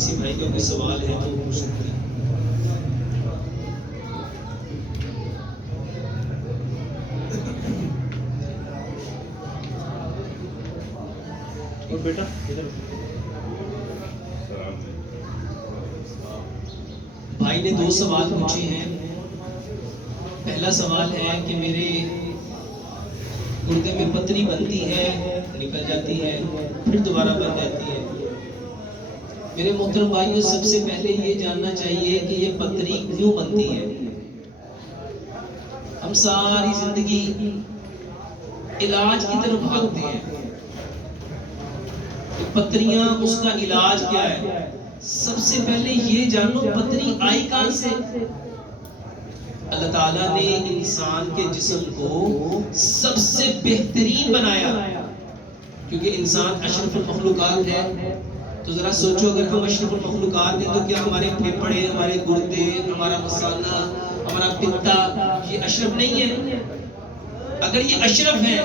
کسی بھائی کا کوئی سوال ہے تو پوچھ سکتے ہیں. اور بیٹا ادھر بھائی نے 2 سوال پوچھے ہیں. پہلا سوال ہے کہ میرے گردے میں پتری بنتی ہے، نکل جاتی ہے، پھر دوبارہ بن جاتی ہے. میرے محترم بھائیوں، سب سے پہلے یہ جاننا چاہیے کہ یہ پتری کیوں بنتی ہے. ہم ساری زندگی علاج کی طرف بھاگتے ہیں. پتریاں، اس کا علاج کیا ہے؟ سب سے پہلے یہ جانو پتری آئی کہاں سے. اللہ تعالیٰ نے انسان کے جسم کو سب سے بہترین بنایا، کیونکہ انسان اشرف المخلوقات ہے. تو ذرا سوچو، اگر ہم اشرف المخلوقات ہیں تو کیا ہمارے پھیپھڑے، ہمارے گردے، ہمارا مثانہ، ہمارا پتا یہ اشرف نہیں ہے؟ اگر یہ اشرف ہے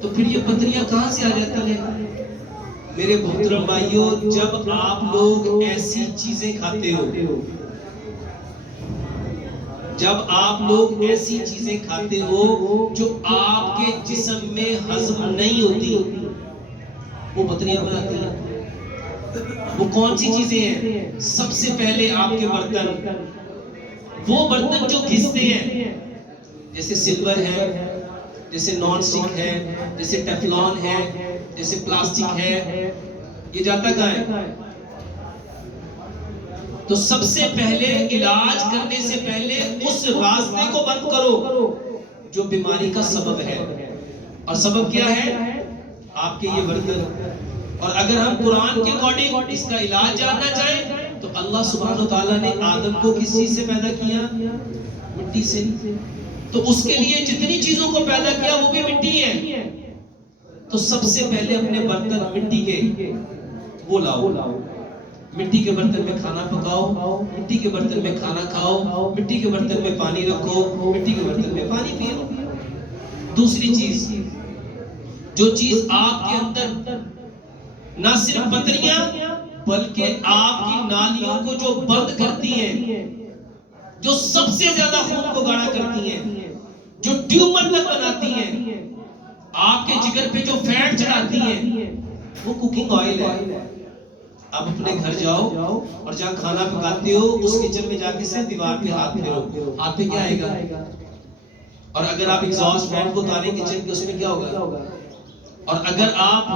تو پھر یہ پتریاں کہاں سے آ جاتی ہیں؟ میرے محترم بھائیوں، جب آپ لوگ ایسی چیزیں کھاتے ہو، جب آپ لوگ ایسی چیزیں کھاتے ہو جو آپ کے جسم میں ہضم نہیں ہوتی، وہ پتریاں بناتی ہیں. وہ کون سی چیزیں ہیں؟ سب سے پہلے آپ کے برتن، وہ برتن جو گھستے ہیں، جیسے سلور ہے، جیسے نان سٹک ہے، جیسے ٹیفلون ہے، جیسے پلاسٹک ہے، یہ جاتا کہاں ہے؟ تو سب سے پہلے علاج کرنے سے پہلے اس راستے کو بند کرو جو بیماری کا سبب ہے. اور سبب کیا ہے؟ آپ کے یہ برتن. اور اگر ہم قرآن کے اکارڈنگ اس کا علاج جاننا چاہیں تو اللہ سبحانہ وتعالیٰ نے آدم کو کس چیز سے پیدا کیا؟ مٹی سے. تو اس کے لیے جتنی چیزوں کو پیدا کیا وہ بھی مٹی ہے. تو سب سے پہلے اپنے برتن مٹی کے وہ لاؤ. مٹی کے برتن میں کھانا پکاؤ، مٹی کے برتن میں کھانا کھاؤ، مٹی کے برتن میں پانی رکھو، مٹی کے برتن میں پانی پیو. دوسری چیز، جو چیز آپ کے اندر نہ صرف پتریاں بلکہ آپ کی نالیوں کو جو بند کرتی ہیں، جو سب سے زیادہ خون کو گاڑھا کرتی ہیں، جو ٹیومر تک بناتی ہیں، آپ کے جگر پہ جو فیٹ چڑھاتی ہیں، وہ کوکنگ آئل ہے. اب اپنے گھر جاؤ اور جہاں کھانا پکاتے ہو اس کچن میں جا کے صرف دیوار پہ ہاتھ پھیرو، ہاتھ پہ کیا آئے گا؟ اور اگر آپ ایگزاسٹ فین کو اتاریں کچن کے، اس میں کیا ہوگا؟ اور اگر آپ،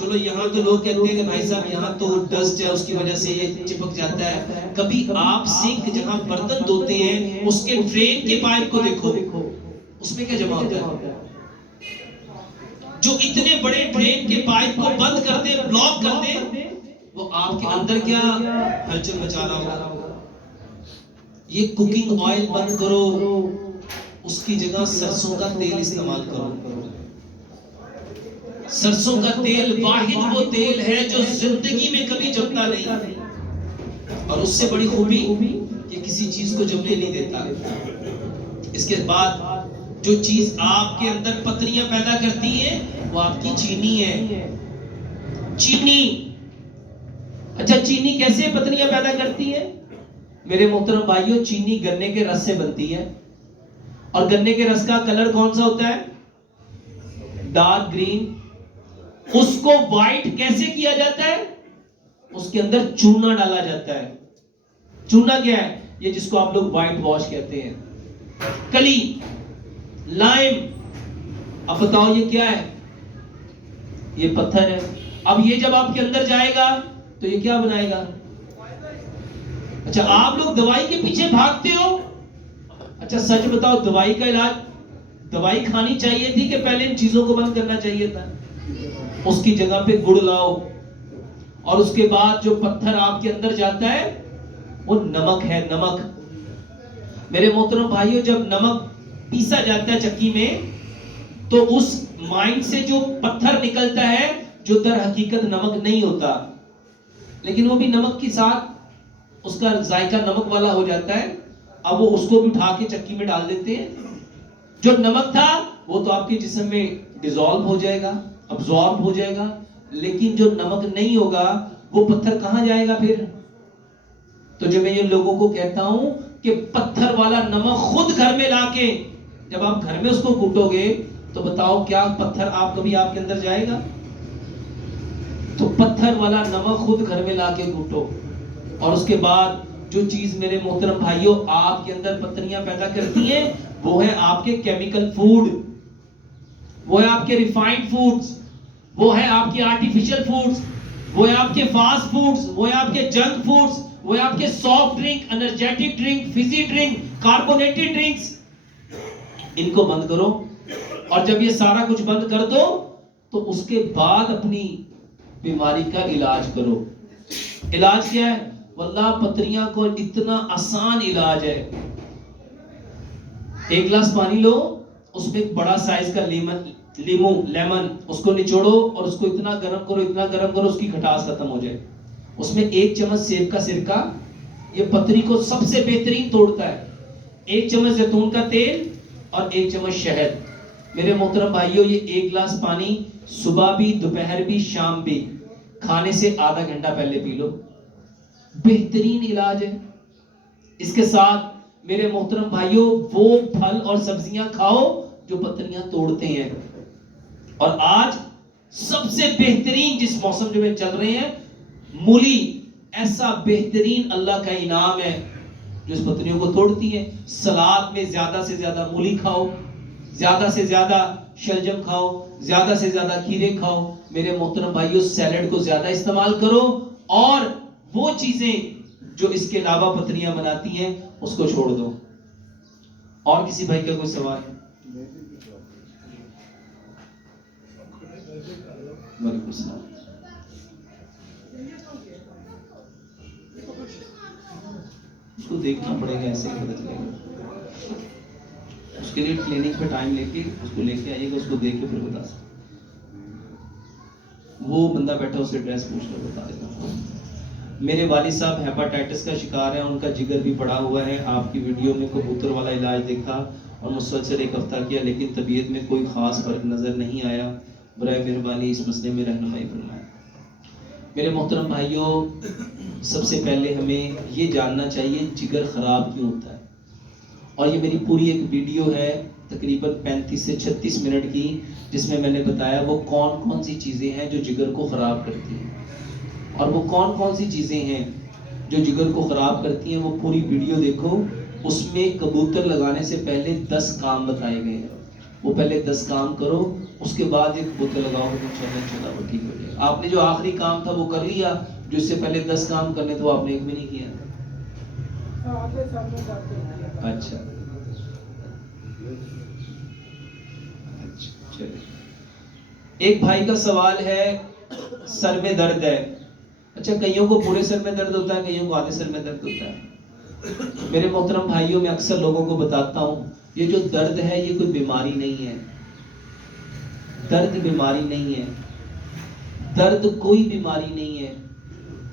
چلو یہاں تو لوگ کہتے ہیں کہ بھائی صاحب یہاں تو ڈسٹ ہے اس کی وجہ سے یہ چپک جاتا ہے. کبھی آپ سنک جہاں برتن دھوتے ہیں اس کے ڈرین کے پائپ کو دیکھو، اس میں کیا جمع ہوتا ہے؟ جو اتنے بڑے ڈرین کے پائپ کو بند کر دے، بلاک کر دے، وہ آپ کے اندر کیا ہلچل مچا رہا ہوگا. یہ کوکنگ آئل بند کرو، اس کی جگہ سرسوں کا تیل استعمال کرو. سرسوں کا تیل واحد وہ تیل ہے جو زندگی میں کبھی جمتا نہیں، اور اس سے بڑی خوبی کہ کسی چیز کو جمنے نہیں دیتا. اس کے بعد جو چیز آپ کے اندر پتریاں پیدا کرتی ہے وہ آپ کی چینی ہے. چینی. اچھا، چینی کیسے پتریاں پیدا کرتی ہے؟ میرے محترم بھائیوں، چینی گنے کے رس سے بنتی ہے. اور گنے کے رس کا کلر کون سا ہوتا ہے؟ Dark green. اس کو وائٹ کیسے کیا جاتا ہے؟ اس کے اندر چونا ڈالا جاتا ہے. چونا کیا ہے؟ یہ جس کو آپ لوگ وائٹ واش کہتے ہیں. کلی، لائم. اب بتاؤ یہ کیا ہے؟ یہ پتھر ہے. اب یہ جب آپ کے اندر جائے گا تو یہ کیا بنائے گا؟ اچھا، آپ لوگ دوائی کے پیچھے بھاگتے ہو. اچھا سچ بتاؤ، دوائی کا علاج، دوائی کھانی چاہیے تھی کہ پہلے ان چیزوں کو بند کرنا چاہیے تھا؟ اس کی جگہ پہ گڑ لاؤ، اور اس کے بعد جو پتھر آپ کے اندر جاتا ہے وہ نمک ہے. نمک. میرے محترم بھائیوں، جب نمک پیسا جاتا ہے چکی میں تو اس مائنڈ سے جو پتھر نکلتا ہے جو در حقیقت نمک نہیں ہوتا، لیکن وہ بھی نمک کے ساتھ اس کا ذائقہ نمک والا ہو جاتا ہے. اب وہ اس کو بھی اٹھا کے چکی میں ڈال دیتے ہیں. جو نمک تھا وہ تو آپ کے جسم میں ڈیزالو ہو جائے گا، ابزارب ہو جائے گا. لیکن جو نمک نہیں ہوگا وہ پتھر کہاں جائے گا پھر؟ تو جو میں یہ لوگوں کو کہتا ہوں کہ پتھر والا نمک خود گھر میں لا کے جب آپ گھر میں اس کو کوٹو گے تو بتاؤ کیا پتھر آپ کبھی آپ کے اندر جائے گا؟ تو پتھر والا نمک خود گھر میں لا کے کوٹو. اور اس کے بعد جو چیز میرے محترم بھائیوں آپ کے اندر پتھریاں پیدا کرتی ہیں وہ ہے آپ کے کیمیکل فوڈ، وہ ہے آپ کے ریفائنڈ فوڈز، وہ ہے آپ کی آرٹیفیشل فوڈز، وہ ہے آپ کے فاسٹ فوڈز، وہ ہے آپ کے جنک فوڈز، وہ ہے آپ کے soft drink, energetic drink, fizzy drink, carbonated drinks. ان کو بند کرو. اور جب یہ سارا کچھ بند کر دو تو اس کے بعد اپنی بیماری کا علاج کرو. علاج کیا ہے؟ واللہ پتھریاں کو اتنا آسان علاج ہے. ایک گلاس پانی لو، اس میں ایک بڑا سائز کا لیمن اس کو نچوڑو اور اس کو اتنا گرم کرو اس کی کھٹاس ختم ہو جائے. اس میں 1 چمچ سیب کا سرکہ، یہ پتھری کو سب سے بہترین توڑتا ہے. 1 چمچ زیتون کا تیل اور 1 چمچ شہد. میرے محترم بھائیوں یہ 1 گلاس پانی صبح بھی، دوپہر بھی، شام بھی، کھانے سے آدھا گھنٹہ پہلے پی لو. بہترین علاج ہے. اس کے ساتھ میرے محترم بھائیوں وہ پھل اور سبزیاں کھاؤ جو پتھریاں توڑتے ہیں. اور آج سب سے بہترین جس موسم جو میں چل رہے ہیں، مولی ایسا بہترین اللہ کا انعام ہے جو اس پتھریوں کو توڑتی ہے. سلاد میں زیادہ سے زیادہ مولی کھاؤ، زیادہ سے زیادہ شلجم کھاؤ، زیادہ سے زیادہ کھیرے کھاؤ. میرے محترم بھائیوں سیلڈ کو زیادہ استعمال کرو اور وہ چیزیں جو اس کے علاوہ پتھریاں بناتی ہیں اس کو چھوڑ دو. اور کسی بھائی کا کوئی سوال ہے؟ وعلیکم السلام. اس کو دیکھنا پڑے گا، ایسے ہی پتہ چلے گا. اس کے لیے کلینک پہ ٹائم لے کے اس کو لے کے آئیے گا، اس کو دیکھ کے پھر بتا سکتے. وہ بندہ بیٹھا اسے ایڈریس پوچھ کر بتا دے گا. میرے والد صاحب ہیپاٹائٹس کا شکار ہیں، ان کا جگر بھی پڑا ہوا ہے. آپ کی ویڈیو میں کبوتر والا علاج دیکھا اور مسلسل 1 ہفتہ کیا لیکن طبیعت میں کوئی خاص فرق نظر نہیں آیا. برائے مہربانی اس مسئلے میں رہنمائی فرمائیں. میرے محترم بھائیوں سب سے پہلے ہمیں یہ جاننا چاہیے جگر خراب کیوں ہوتا ہے. اور یہ میری پوری ایک ویڈیو ہے تقریباً 35 سے 36 منٹ کی، جس میں نے بتایا وہ کون سی چیزیں ہیں جو جگر کو خراب کرتی ہیں اور وہ کون سی چیزیں ہیں جو جگر کو خراب کرتی ہیں. وہ پوری ویڈیو دیکھو. اس میں کبوتر لگانے سے پہلے 10 کام بتائے گئے ہیں. وہ پہلے 10 کام کرو، اس کے بعد ایک کبوتر لگاؤ تو انشاءاللہ وہ ٹھیک ہو جائے. آپ نے جو آخری کام تھا وہ کر لیا، جو اس سے پہلے 10 کام کرنے تو آپ نے ایک بھی نہیں کیا. اچھا ایک بھائی کا سوال ہے، سر میں درد ہے. اچھا کئیوں کو پورے سر میں درد ہوتا ہے، کئیوں کو آدھے سر میں درد ہوتا ہے. میرے محترم بھائیوں میں اکثر لوگوں کو بتاتا ہوں یہ جو درد ہے یہ کوئی بیماری نہیں ہے. درد بیماری نہیں ہے، درد کوئی بیماری نہیں ہے.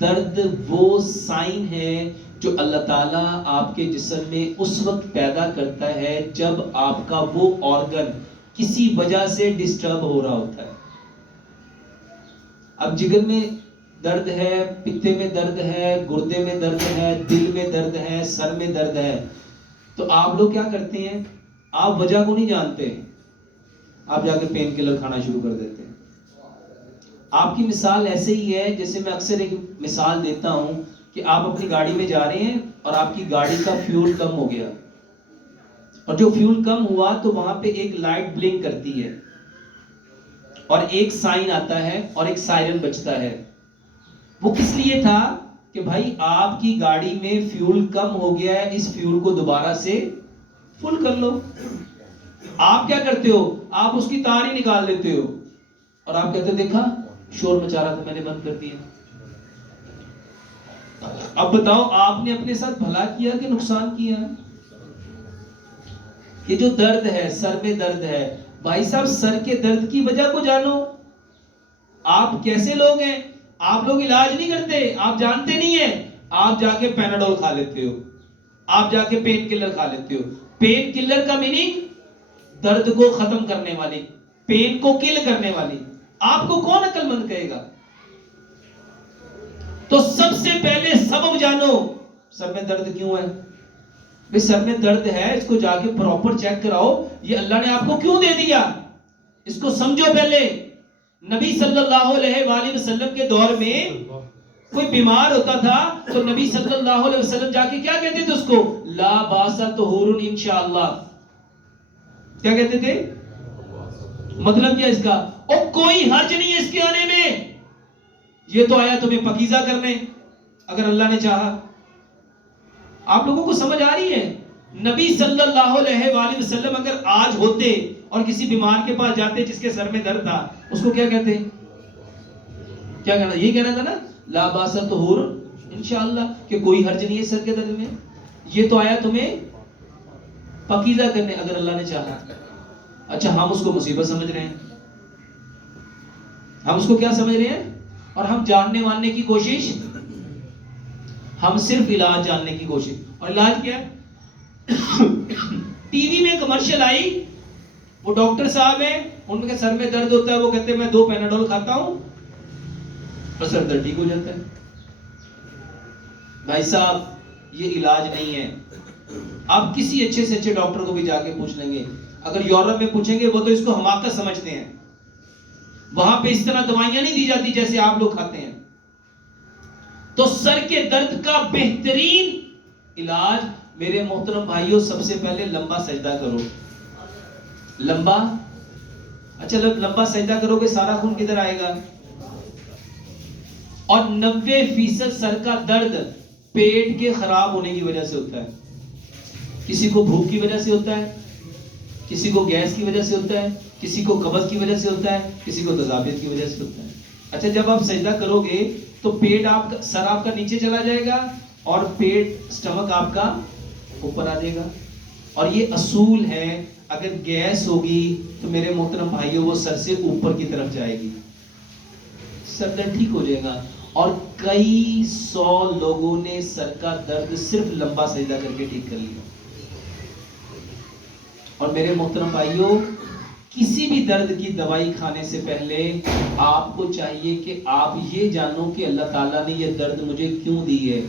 درد وہ سائن ہے جو اللہ تعالیٰ آپ کے جسم میں اس وقت پیدا کرتا ہے جب آپ کا وہ آرگن کسی وجہ سے ڈسٹرب ہو رہا ہوتا ہے. اب جگر میں درد ہے، پتے میں درد ہے، گردے میں درد ہے، دل میں درد ہے، سر میں درد ہے، تو آپ لوگ کیا کرتے ہیں؟ آپ وجہ کو نہیں جانتے، آپ جا کے پین کلر کھانا شروع کر دیتے ہیں. آپ کی مثال ایسے ہی ہے جیسے میں اکثر ایک مثال دیتا ہوں کہ آپ اپنی گاڑی میں جا رہے ہیں اور آپ کی گاڑی کا فیول کم ہو گیا، اور جو فیول کم ہوا تو وہاں پہ ایک لائٹ بلنک کرتی ہے اور ایک سائن آتا ہے اور ایک سائرن بجتا ہے. وہ کس لیے تھا؟ کہ بھائی آپ کی گاڑی میں فیول کم ہو گیا ہے، اس فیول کو دوبارہ سے فل کر لو. آپ کیا کرتے ہو؟ آپ اس کی تار ہی نکال دیتے ہو اور آپ کہتے دیکھا شور مچا رہا تھا میں نے بند کر دیا. اب بتاؤ آپ نے اپنے ساتھ بھلا کیا کہ نقصان کیا؟ یہ جو درد ہے، سر میں درد ہے، بھائی صاحب سر کے درد کی وجہ کو جانو. آپ کیسے لوگ ہیں؟ آپ لوگ علاج نہیں کرتے، آپ جانتے نہیں ہیں. آپ جا کے پیناڈول کھا لیتے ہو، آپ جا کے پین کلر کھا لیتے ہو. پین کلر کا میننگ درد کو ختم کرنے والی، پین کو کل کرنے والی. آپ کو کون عقل مند کہے گا؟ تو سب سے پہلے سبب جانو، سر میں درد کیوں ہے؟ بھئی سر میں درد ہے، اس کو جا کے پراپر چیک کراؤ، یہ اللہ نے آپ کو کیوں دے دیا، اس کو سمجھو پہلے۔ نبی صلی اللہ علیہ وآلہ وسلم کے دور میں کوئی بیمار ہوتا تھا تو نبی صلی اللہ علیہ وسلم جا کے کیا کہتے تھے اس کو؟ لا باس طہور انشاءاللہ۔ کیا کہتے تھے؟ مطلب کیا اس کا؟ اور کوئی حرج نہیں ہے اس کے آنے میں، یہ تو آیا تمہیں پاکیزہ کرنے اگر اللہ نے چاہا۔ آپ لوگوں کو سمجھ آ رہی ہے؟ نبی صلی اللہ علیہ وآلہ وسلم اگر آج ہوتے اور کسی بیمار کے پاس جاتے جس کے سر میں درد تھا، اس کو کیا کہتے؟ کیا کہنا؟ یہی کہنا تھا نا، لا باس طہور انشاءاللہ، کہ کوئی حرج نہیں ہے سر کے درد میں، یہ تو آیا تمہیں پاکیزہ کرنے اگر اللہ نے چاہا۔ اچھا ہم اس کو مصیبت سمجھ رہے ہیں، ہم اس کو کیا سمجھ رہے ہیں؟ اور ہم جاننے واننے کی کوشش، ہم صرف علاج جاننے کی کوشش۔ اور علاج کیا ہے؟ ٹی وی میں کمرشل آئی، وہ ڈاکٹر صاحب ہیں، ان کے سر میں درد ہوتا ہے، وہ کہتے ہیں میں 2 پیناڈول کھاتا ہوں اور سر درد ٹھیک ہو جاتا ہے۔ بھائی صاحب یہ علاج نہیں ہے۔ آپ کسی اچھے سے اچھے ڈاکٹر کو بھی جا کے پوچھ لیں گے، اگر یورپ میں پوچھیں گے وہ تو اس کو حماقت سمجھتے ہیں، وہاں پہ اس طرح دوائیاں نہیں دی جاتی جیسے آپ لوگ کھاتے ہیں۔ تو سر کے درد کا بہترین علاج میرے محترم بھائیوں، سب سے پہلے لمبا سجدہ کرو۔ لمبا، اچھا لمبا سجدہ کرو گے سارا خون کدھر آئے گا؟ اور 90% سر کا درد پیٹ کے خراب ہونے کی وجہ سے ہوتا ہے۔ کسی کو بھوک کی وجہ سے ہوتا ہے، کسی کو گیس کی وجہ سے ہوتا ہے، کسی کو قبض کی وجہ سے ہوتا ہے، کسی کو تذابیت کی وجہ سے ہوتا ہے۔ اچھا جب آپ سجدہ کرو گے تو پیٹ آپ کا، سر آپ کا نیچے چلا جائے گا اور پیٹ سٹمک آپ کا اوپر آ جائے گا۔ اور یہ اصول ہے، اگر گیس ہوگی تو میرے محترم بھائیوں وہ سر سے اوپر کی طرف جائے گی، سر درد ٹھیک ہو جائے گا۔ اور کئی 100 لوگوں نے سر کا درد صرف لمبا سجدہ کر کے ٹھیک کر لیا۔ اور میرے محترم بھائیوں، کسی بھی درد کی دوائی کھانے سے پہلے آپ کو چاہیے کہ آپ یہ جانو کہ اللہ تعالیٰ نے یہ درد مجھے کیوں دی ہے۔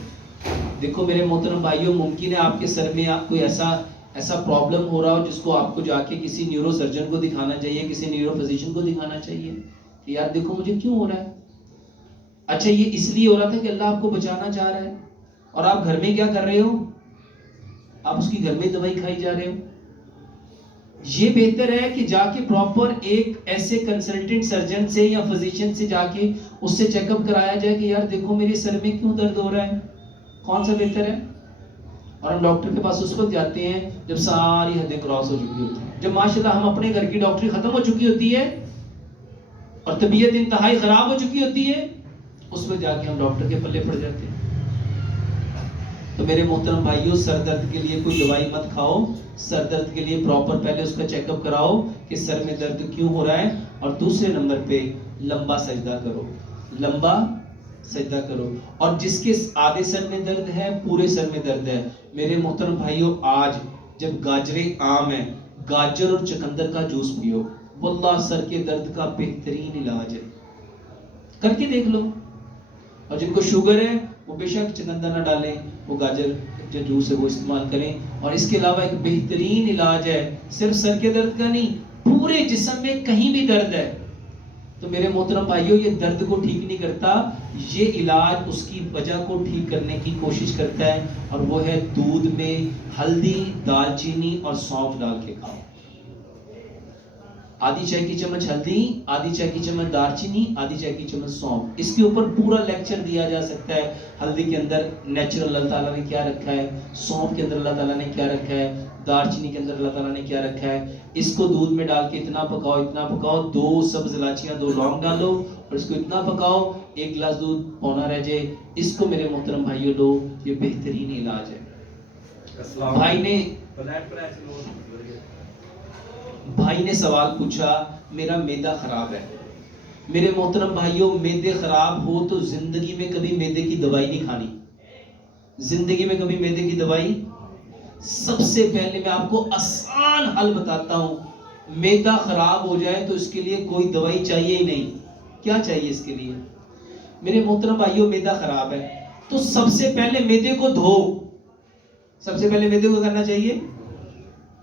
دیکھو میرے محترم بھائیوں، ممکن ہے آپ کے سر میں آپ کوئی ایسا پرابلم ہو رہا ہو جس کو آپ کو جا کے کسی نیورو سرجن کو دکھانا چاہیے، کسی نیورو فزیشین کو دکھانا چاہیے کہ یار دیکھو مجھے کیوں ہو رہا ہے۔ اچھا یہ اس لیے ہو رہا تھا کہ اللہ آپ کو بچانا چاہ رہا ہے، اور آپ گھر میں کیا کر رہے ہو؟ آپ اس کی گھر میں دوائی کھائی جا رہے ہو۔ یہ بہتر ہے کہ جا کے پراپر ایک ایسے کنسلٹنٹ سرجن سے یا فزیشین سے جا کے اس سے چیک اپ کرایا جائے کہ یار دیکھو میرے سر میں کیوں درد ہو رہا ہے، کون سا بہتر ہے۔ اور ہم ڈاکٹر کے پاس اس وقت جاتے ہیں جب ساری حدیں کراس ہو چکی ہوتی ہیں، جب ماشاءاللہ ہم اپنے گھر کی ڈاکٹری ختم ہو چکی ہوتی ہے اور طبیعت انتہائی خراب ہو چکی ہوتی ہے، اس وقت جا کے ہم ڈاکٹر کے پلے پڑ جاتے ہیں۔ تو میرے محترم بھائیوں، سر درد کے لیے کوئی دوائی مت کھاؤ، سر درد کے لیے پراپر پہلے اس کا چیک اپ کراؤ کہ سر میں درد کیوں ہو رہا ہے۔ اور دوسرے نمبر پہ لمبا سجدہ کرو، لمبا سجدہ کرو۔ اور جس کے آدھے سر میں درد ہے، پورے سر میں درد ہے، میرے محترم بھائیوں آج جب گاجریں عام ہیں، گاجر اور چقندر کا جوس پیو، واللہ سر کے درد کا بہترین علاج ہے، کر کے دیکھ لو۔ اور جن کو شوگر ہے وہ بے شک چقندر نہ ڈالیں، وہ گاجر جو جوس ہے وہ استعمال کریں۔ اور اس کے علاوہ ایک بہترین علاج ہے، صرف سر کے درد کا نہیں، پورے جسم میں کہیں بھی درد ہے تو میرے محترم بھائیوں یہ درد کو ٹھیک نہیں کرتا، یہ علاج اس کی وجہ کو ٹھیک کرنے کی کوشش کرتا ہے، اور وہ ہے دودھ میں ہلدی، دال چینی اور سونف ڈال کے کھاؤ۔ آدھی چائے کی چمچ ہلدی، آدھی چائے کی چمچ دار چینی، آدھی چائے کی چمچ سونف۔ اس کے اوپر پورا لیکچر دیا جا سکتا ہے، ہلدی کے اندر نیچرل اللہ تعالیٰ نے کیا رکھا ہے، سونف کے اندر اللہ تعالیٰ نے کیا رکھا ہے، دار چینی کے اندر اللہ تعالیٰ نے کیا رکھا ہے۔ اس کو دودھ میں ڈال کے اتنا پکاؤ، اتنا پکاؤ، 2 سبز الائچیاں 2 لونگ ڈالو اور اس کو اتنا پکاؤ 1 گلاس دودھ پونا رہ جائے، اس کو میرے محترم بھائیوں لو، یہ بہترین علاج ہے۔ بھائی نے سوال پوچھا میرا معدہ خراب ہے۔ میرے محترم بھائیوں، معدے خراب ہو تو زندگی میں کبھی معدے کی دوائی نہیں کھانی، زندگی میں کبھی معدے کی دوائی۔ سب سے پہلے میں آپ کو آسان حل بتاتا ہوں، معدہ خراب ہو جائے تو اس کے لیے کوئی دوائی چاہیے ہی نہیں۔ کیا چاہیے اس کے لیے؟ میرے محترم بھائیوں معدہ خراب ہے تو سب سے پہلے معدے کو دھو. سب سے پہلے معدے کو کرنا چاہیے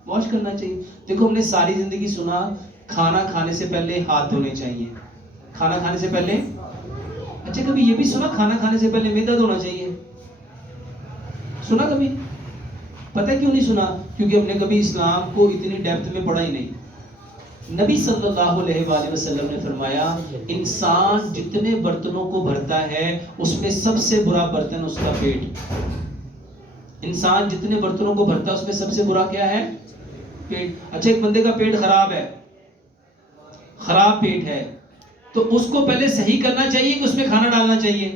واش کرنا چاہیے. دیکھو ہم نے ساری زندگی سنا کھانا کھانے سے پہلے ہاتھ دھونے چاہیے, کھانا کھانے سے پہلے. اچھا کبھی یہ بھی سنا کھانا کھانے سے پہلے معدہ دھونا چاہیے؟ سنا کبھی؟ پتہ کیوں نہیں سنا؟ کیونکہ ہم نے کبھی اسلام کو اتنی ڈیپتھ میں پڑھا ہی نہیں. نبی صلی اللہ علیہ وآلہ وسلم نے فرمایا انسان جتنے برتنوں کو بھرتا ہے اس میں سب سے برا برتن اس کا پیٹ. انسان جتنے برتنوں کو بھرتا ہے اس میں سب سے برا کیا ہے؟ پیٹ. اچھا ایک بندے کا پیٹ خراب ہے, خراب پیٹ ہے, تو اس کو پہلے صحیح کرنا چاہیے کہ اس میں کھانا ڈالنا چاہیے؟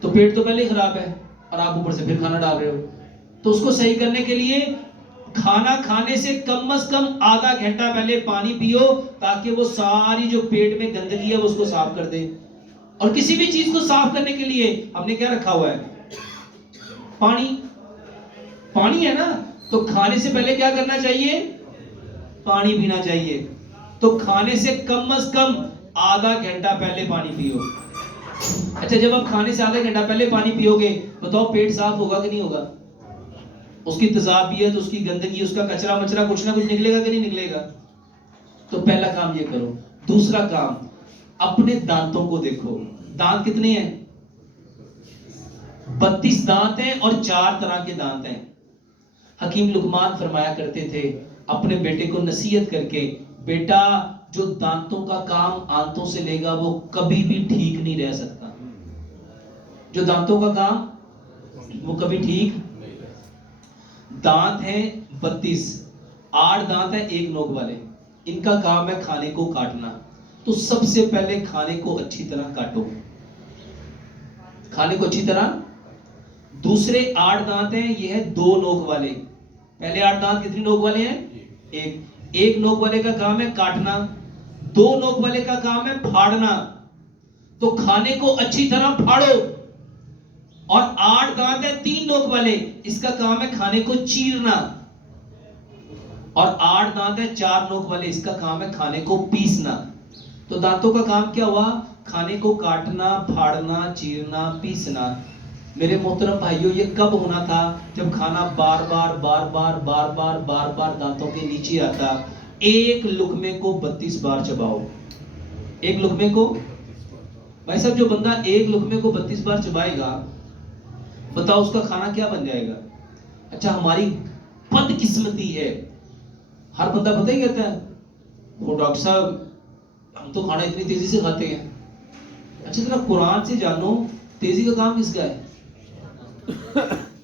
تو پیٹ تو پہلے ہی خراب ہے اور آپ اوپر سے پھر کھانا ڈال رہے ہو, تو اس کو صحیح کرنے کے لیے کھانا کھانے سے کم از کم آدھا گھنٹہ پہلے پانی پیو تاکہ وہ ساری جو پیٹ میں گندگی ہے وہ اس کو صاف کر دے. اور کسی بھی چیز کو صاف کرنے کے لیے ہم نے کیا رکھا ہوا ہے؟ پانی. پانی ہے نا, تو کھانے سے پہلے کیا کرنا چاہیے؟ پانی پینا چاہیے. تو کھانے سے کم از کم آدھا گھنٹہ پہلے پانی پیو. اچھا جب آپ کھانے سے آدھا گھنٹہ پہلے پانی پیو گے بتاؤ پیٹ صاف ہوگا کہ نہیں ہوگا؟ اس کی تیزابیت, اس کی گندگی, اس کا کچرا مچرا کچھ نہ کچھ نکلے گا کہ نہیں نکلے گا؟ تو پہلا کام یہ کرو. دوسرا کام اپنے دانتوں کو دیکھو. دانت کتنے ہیں؟ 32 دانت ہیں اور 4 طرح کے دانت ہیں. حکیم لقمان فرمایا کرتے تھے اپنے بیٹے کو نصیحت کر کے, بیٹا جو دانتوں کا کام آنتوں سے لے گا وہ کبھی بھی ٹھیک نہیں رہ سکتا. جو دانتوں کا کام وہ کبھی ٹھیک. دانت ہیں 32, 8 دانت ہیں ایک نوک والے, ان کا کام ہے کھانے کو کاٹنا. تو سب سے پہلے کھانے کو اچھی طرح کاٹو, کھانے کو اچھی طرح. دوسرے 8 دانت ہیں یہ ہے 2 نوک والے. پہلے 8 دانت کتنی نوک والے ہیں؟ ایک نوک والے کا کام ہے کاٹنا, 2 نوک والے کا کام ہے پھاڑنا. تو کھانے کو اچھی طرح پھاڑو. اور 8 دانت ہیں 3 نوک والے, اس کا کام ہے کھانے کو چیرنا. اور 8 دانت ہیں 4 نوک والے, اس کا کام ہے کھانے کو پیسنا. تو دانتوں کا کام کیا ہوا؟ کھانے کو کاٹنا, پھاڑنا, چیرنا, پیسنا. میرے محترم بھائیوں یہ کب ہونا تھا؟ جب کھانا بار بار بار بار بار بار بار بار دانتوں کے نیچے آتا. ایک لقمے کو 32 بار چباؤ. ایک لقمے کو, بھائی صاحب جو بندہ ایک لقمے کو 32 بار چبائے گا بتاؤ اس کا کھانا کیا بن جائے گا؟ اچھا ہماری بد قسمتی ہے, ہر بندہ پتہ ہی کہتا ہے وہ ڈاکٹر صاحب ہم تو کھانا اتنی تیزی سے کھاتے ہیں. اچھا ذرا قرآن سے جانو تیزی کا کام کس کا ہے؟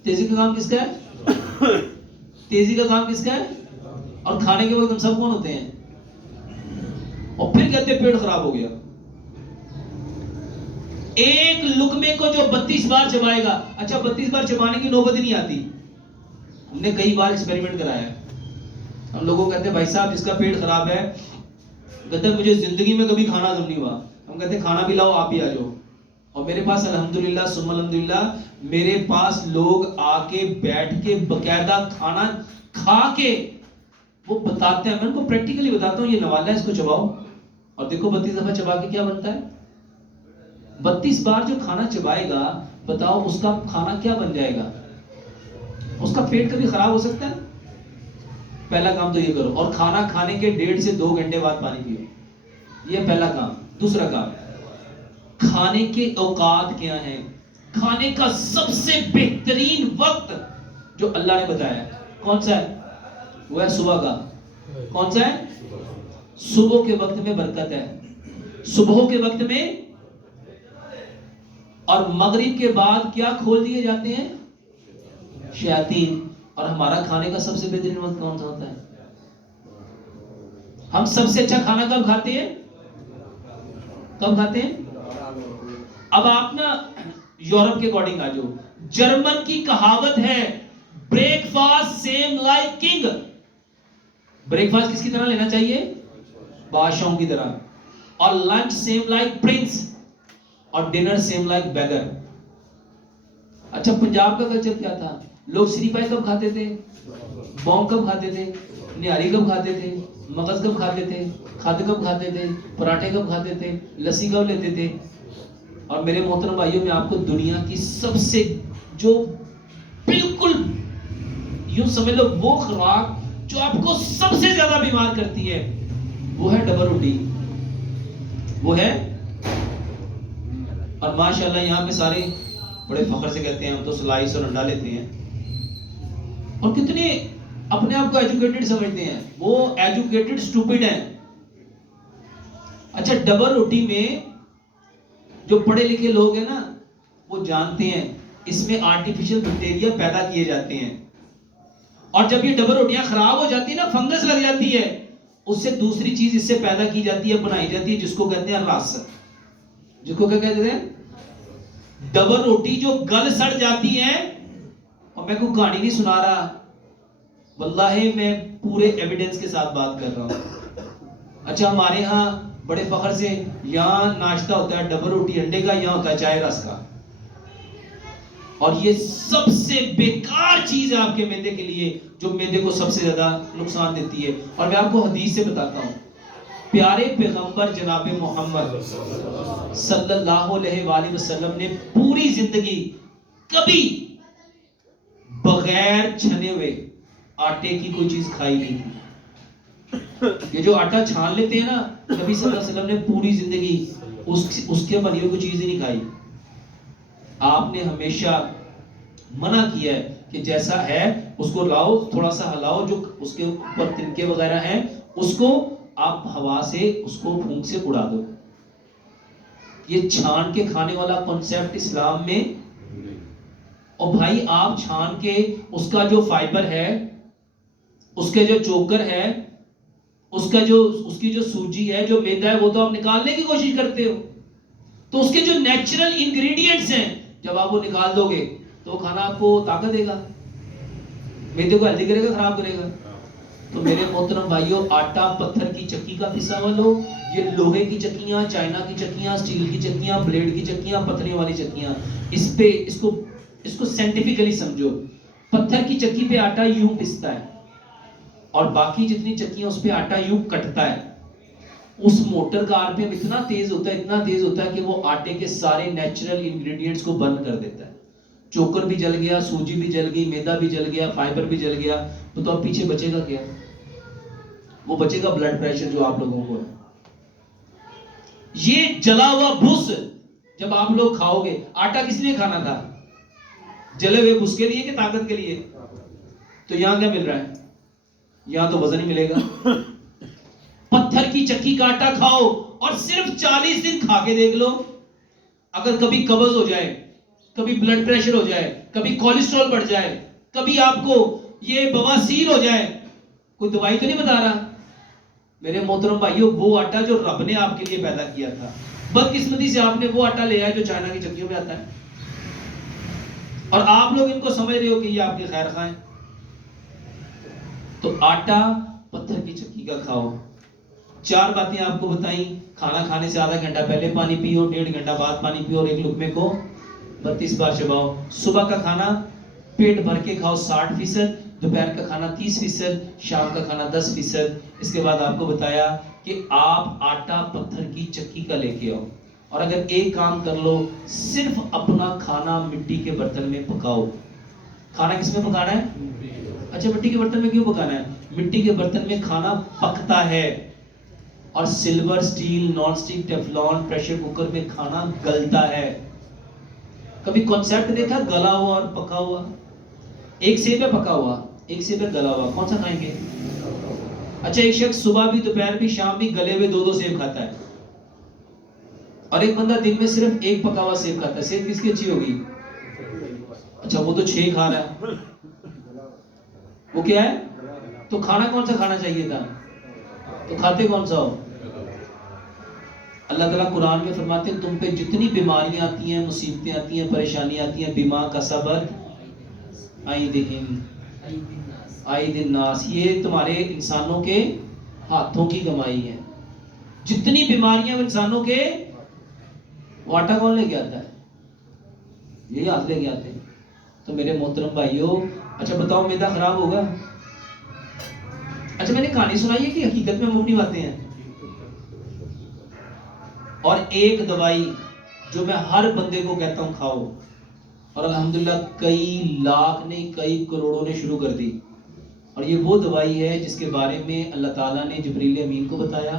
تیزی کا کام کس کا ہے؟ تیزی کا کام کس کا ہے؟ اور کھانے کے وقت ہم سب کون ہوتے ہیں؟ اور پھر کہتے ہیں پیٹ خراب ہو گیا. ایک لقمے کو جو 32 بار چبائے گا, اچھا 32 بار چبانے کی نوبت ہی نہیں آتی. ہم نے کئی بار ایکسپیریمنٹ کرایا ہے. ہم لوگوں کہتے ہیں بھائی صاحب جس کا پیٹ خراب ہے کہتے ہیں مجھے زندگی میں کبھی کھانا ہضم نہیں ہوا. ہم کہتے ہیں کھانا بھی لاؤ آپ ہی آ جاؤ. اور میرے پاس الحمدللہ ثم الحمدللہ میرے پاس لوگ آ کے بیٹھ کے باقاعدہ کھانا کھا کے وہ بتاتے ہیں. میں ان کو پریکٹیکلی بتاتا ہوں یہ نوالا ہے اس کو چباؤ اور دیکھو 32 دفعہ چبا کے کیا بنتا ہے. 32 بار جو کھانا چبائے گا بتاؤ اس کا کھانا کیا بن جائے گا؟ اس کا پیٹ کبھی خراب ہو سکتا ہے؟ پہلا کام تو یہ کرو. اور کھانا کھانے کے 1.5 سے 2 گھنٹے بعد پانی پیو, یہ پہلا کام. دوسرا کام کھانے کے اوقات کیا ہیں؟ کھانے کا سب سے بہترین وقت جو اللہ نے بتایا کون سا ہے؟ وہ ہے صبح کا. کون سا ہے؟ صبح کے وقت میں برکت ہے, صبح کے وقت میں. اور مغرب کے بعد کیا کھول دیے جاتے ہیں؟ شیاطین. اور ہمارا کھانے کا سب سے بہترین وقت کون سا ہوتا ہے؟ ہم سب سے اچھا کھانا کب کھاتے ہیں؟ کب کھاتے ہیں؟ اب آپ نا یورپ کے اکارڈنگ آ جاؤ. جرمن کی کہاوت ہے break fast same like king. Break fast کس کی طرح لینا چاہیے؟ بادشاہوں کی طرح. اور لنچ سیم لائک پرنس اور ڈنر سیم لائک بیگر. اچھا پنجاب کا کلچر کیا تھا؟ لوگ سری پائی کب کھاتے تھے؟ بونگ کب کھاتے تھے؟ نہاری کب کھاتے تھے؟ مغز کب کھاتے تھے؟ کھاد کب کھاتے تھے؟ پراٹھے کب کھاتے تھے؟ لسی کب لیتے تھے؟ اور میرے محترم بھائیوں، میں آپ کو دنیا کی سب سے جو بالکل یوں سمجھ لو وہ خوراک جو آپ کو سب سے زیادہ بیمار کرتی ہے وہ ہے ڈبل روٹی، وہ ہے. اور ماشاءاللہ یہاں پہ سارے بڑے فخر سے کہتے ہیں ہم تو سلائس اور انڈا لیتے ہیں، اور کتنے اپنے آپ کو ایجوکیٹڈ سمجھتے ہیں. وہ ایجوکیٹڈ سٹوپڈ ہیں. اچھا، ڈبل روٹی میں جو پڑھے لکھے لوگ ہیں نا وہ جانتے ہیں اس میں آرٹیفیشل بیکٹیریا پیدا کیے جاتے ہیں، اور جب یہ ڈبل روٹیاں خراب ہو جاتی ہیں نا، فنگس لگ جاتی ہے، اس سے دوسری چیز اس سے پیدا کی جاتی ہے، بنائی جاتی ہے، جس کو کہتے ہیں رس. جس کو کیا کہتے ہیں؟ ڈبل روٹی جو گل سڑ جاتی ہے. اور میں کوئی کہانی نہیں سنا رہا، واللہ میں پورے ایویڈنس کے ساتھ بات کر رہا ہوں. اچھا، ہمارے ہاں بڑے فخر سے یہاں ناشتہ ہوتا ہے ڈبل روٹی انڈے کا، یہاں ہوتا ہے چائے رس کا. اور یہ سب سے بیکار چیز ہے آپ کے معدے کے لیے، جو معدے کو سب سے زیادہ نقصان دیتی ہے. اور میں آپ کو حدیث سے بتاتا ہوں، پیارے پیغمبر جناب محمد صلی اللہ علیہ وآلہ وسلم نے پوری زندگی کبھی بغیر چھنے ہوئے آٹے کی کوئی چیز کھائی نہیں تھی. یہ جو آٹا چھان لیتے ہیں نا، نبی صلی اللہ علیہ وسلم نے پوری زندگی اس کے بنی ہوئی کوئی چیز ہی نہیں کھائی. آپ نے ہمیشہ منع کیا ہے کہ جیسا ہے اس کو لاؤ، تھوڑا سا ہلاؤ، جو اس کے اوپر تنکے وغیرہ ہیں اس کو آپ ہوا سے اس کو پھونک سے اڑا دو. یہ چھان کے کھانے والا کنسپٹ اسلام میں. اور بھائی آپ چھان کے اس کا جو فائبر ہے، اس کے جو چوکر ہے، اس کی جو سوجی ہے، جو میدا ہے، وہ تو آپ نکالنے کی کوشش کرتے ہو. تو اس کے جو نیچرل انگریڈینٹس ہیں، جب آپ وہ نکال دو گے تو وہ کھانا آپ کو طاقت دے گا، میدے کو ہیلدی کرے گا، خراب کرے گا. تو میرے محترم بھائیوں، آٹا پتھر کی چکی کا پسا ہوا لو، یہ لوہے کی چکیاں، چائنا کی چکیاں، سٹیل کی چکیاں، بلیڈ کی چکیاں، پتھریوں والی چکیاں، اس کو سائنٹیفکلی سمجھو. پتھر کی چکی پہ آٹا یوں پستا ہے، اور باقی جتنی چکیاں اس پہ آٹا یوں کٹتا ہے. اس موٹر کا آر پی ایم اتنا تیز ہوتا ہے کہ وہ آٹے کے سارے نیچرل انگریڈینٹس کو برن کر دیتا ہے. چوکر بھی جل گیا، سوجی بھی جل گئی، میدا بھی جل گیا، فائبر بھی جل گیا، تو اب پیچھے بچے گا کیا؟ وہ بچے گا بلڈ پریشر جو آپ لوگوں کو ہے. یہ جلا ہوا بھس جب آپ لوگ کھاؤ گے، آٹا کس لیے کھانا تھا؟ جلے ہوئے بھس کے لیے کہ طاقت کے لیے؟ تو یہاں کیا مل رہا ہے؟ یہاں تو وزن ہی ملے گا. پتھر کی چکی کا آٹا کھاؤ اور صرف 40 دن کھا کے دیکھ لو. اگر کبھی قبض ہو جائے، کبھی بلڈ پریشر ہو جائے، کبھی کولیسٹرول بڑھ جائے، کبھی آپ کو یہ بواسیر ہو جائے، کوئی دوائی تو نہیں بتا رہا. میرے محترم بھائیوں، وہ آٹا جو رب نے آپ کے لیے پیدا کیا تھا، بدقسمتی سے آپ نے وہ آٹا لے آیا جو چائنا کی چکیوں میں آتا ہے، اور آپ لوگ ان کو سمجھ رہے ہو کہ یہ آپ کے خیر خواہ ہیں. تو آٹا پتھر کی چکی کا کھاؤ. 4 باتیں آپ کو بتائیں. کھانا کھانے سے آدھا گھنٹہ پہلے پانی پیو، 1.5 گھنٹہ بعد پانی پیو، اور ایک لقمے کو 32 بار چباؤ. صبح کا کھانا پیٹ بھر کے کھاؤ 60%، دوپہر کا کھانا 30%، شام کا کھانا 10%. اس کے بعد آپ کو بتایا کہ آپ آٹا پتھر کی چکی کا لے کے آؤ، اور اگر ایک کام کر لو، صرف اپنا کھانا مٹی کے برتن میں پکاؤ. کھانا کس میں پکانا ہے؟ اچھا، مٹی کے برتن میں کیوں پکانا ہے؟ مٹی کے برتن میں کھانا پکتا ہے، اور silver, steel, non stick, Teflon, pressure cooker میں کھانا گلتا ہے. کبھی کنسپٹ دیکھا گلا ہوا اور پکا ہوا؟ ایک سیب ہے پکا ہوا، ایک سیب ہے گلا ہوا، کون سا کھائیں گے؟ اچھا، ایک شخص صبح بھی، دوپہر بھی، شام بھی گلے ہوئے 2 سیب کھاتا ہے، اور ایک بندہ دن میں صرف ایک پکا ہوا سیب کھاتا ہے. سیب کس کی اچھی ہوگی؟ اچھا، وہ تو 6 کھا رہا ہے. وہ کیا ہے؟ تو کھانا کون سا کھانا چاہیے تھا؟ تو کھاتے کون سا ہو؟ اللہ تعالیٰ قرآن میں فرماتے ہیں تم پہ جتنی بیماریاں آتی ہیں، مصیبتیں آتی ہیں، پریشانیاں آتی ہیں، بما کسبت ایدی الناس، یہ تمہارے انسانوں کے ہاتھوں کی کمائی ہے. جتنی بیماریاں انسانوں کے، وہ آٹا کون لے کے آتا ہے؟ یہی ہاتھ لے کے آتے ہیں. تو میرے محترم بھائیوں، اچھا بتاؤ میدا خراب ہوگا؟ اچھا، میں نے کہانی سنائی ہے کہ حقیقت میں مبنی باتیں ہیں. اور ایک دوائی جو میں ہر بندے کو کہتا ہوں کھاؤ، اور الحمدللہ کئی لاکھ نہیں کئی کروڑوں نے شروع کر دی. اور یہ وہ دوائی ہے جس کے بارے میں اللہ تعالیٰ نے جبریل امین کو بتایا،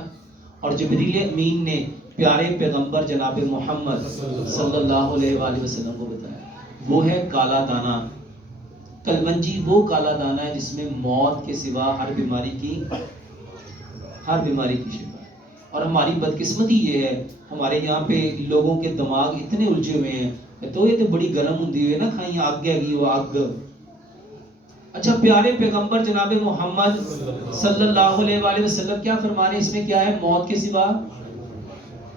اور جبریل امین نے پیارے پیغمبر جناب محمد صلی اللہ علیہ وآلہ وسلم کو بتایا. وہ ہے کالا دانہ. کلمنجی وہ کالا دانہ ہے جس میں موت کے سوا ہر بیماری کی شفا ہے. اور ہماری بدقسمتی یہ ہے، ہمارے یہاں پہ لوگوں کے دماغ اتنے الجھے ہوئے ہیں، تو یہ تو بڑی گرم ہوندی ہے نا کھائیں آگ گی وہ آگ. اچھا پیارے پیغمبر جناب محمد صلی اللہ علیہ وآلہ وسلم کیا فرما رہے ہیں؟ اس میں کیا ہے؟ موت کے سوا.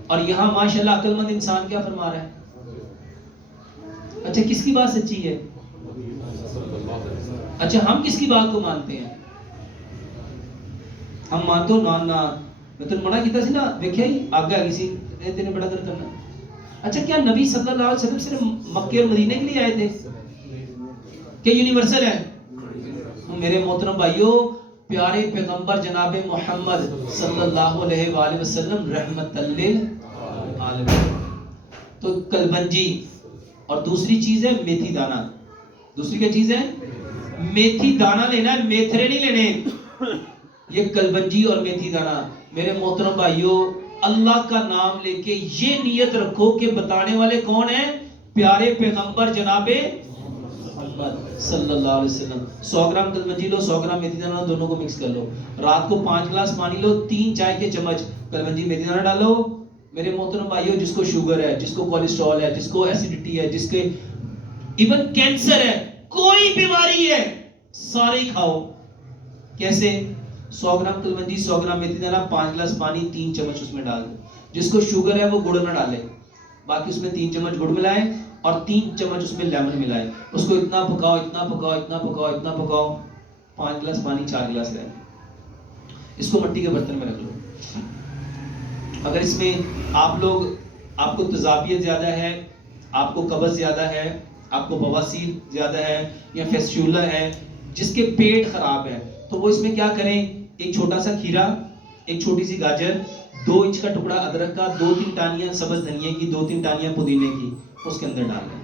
اور یہاں ماشاءاللہ عقل مند انسان کیا فرما رہا ہے؟ اچھا کس کی بات سچی ہے؟ اچھا ہم کس کی بات کو مانتے ہیں؟ ہم مانتے ہو نانا میں تو منع کیتا سی نا، دیکھیا ہی آگے آگی سی تینے بڑا در کرنا. اچھا کیا نبی صلی اللہ علیہ وسلم صرف مکے اور مدینے کے لیے آئے تھے کہ یونیورسل ہے؟ میرے محترم بھائیو، پیارے پیغمبر جناب محمد صلی اللہ علیہ وآلہ وسلم رحمت للعالمین. تو کلبنجی، اور دوسری چیز ہے میتھی دانہ. دوسری کیا چیز ہے؟ میتھی دانہ لینا ہے، میتھرے نہیں لینے. یہ کلبنجی اور میتھی دانہ. میرے محترم بھائیو، اللہ کا نام لے کے یہ نیت رکھو کہ بتانے والے کون ہیں؟ پیارے پیغمبر جناب محمد صلی اللہ علیہ وسلم. 100 گرام کلبنجی لو، 100 گرام میتھی دانہ، دونوں کو مکس کر لو. رات کو 5 گلاس پانی لو، 3 چائے کے چمچ کلبنجی میتھی دانہ ڈالو. میرے محترم بھائیو، جس کو شوگر ہے، جس کو کولیسٹرول ہے، جس کو ایسیڈیٹی ہے، جس کے ایون کینسر ہے، کوئی بیماری ہے، سارے ہی کھاؤ. کیسے؟ 100 گرام کلبنجی، 100 گرام میتھی دانہ، 5 گلاس پانی، 3 چمچ اس میں ڈال دو. جس کو شوگر ہے وہ گڑ نہ ڈالے، باقی اس میں 3 چمچ گڑ ملائے اور 3 چمچ اس میں لیمن ملائے. اس کو اتنا پکاؤ اتنا پکاؤ اتنا پکاؤ اتنا پکاؤ، 5 گلاس پانی 4 گلاس رہے. اس کو مٹی کے برتن میں رکھ لو. اگر اس میں آپ کو تیزابیت زیادہ ہے، آپ کو قبض زیادہ ہے، آپ کو بواسیر زیادہ ہے، یا فیسٹیولا ہے، جس کے پیٹ خراب ہے، تو وہ اس میں کیا کریں؟ ایک چھوٹا سا کھیرا، ایک چھوٹی سی گاجر، 2 انچ کا ٹکڑا ادرک کا، 2-3 ٹانیاں سبز دھنیا کی، 2-3 ٹانیاں پودینے کی، اس کے اندر ڈال دیں.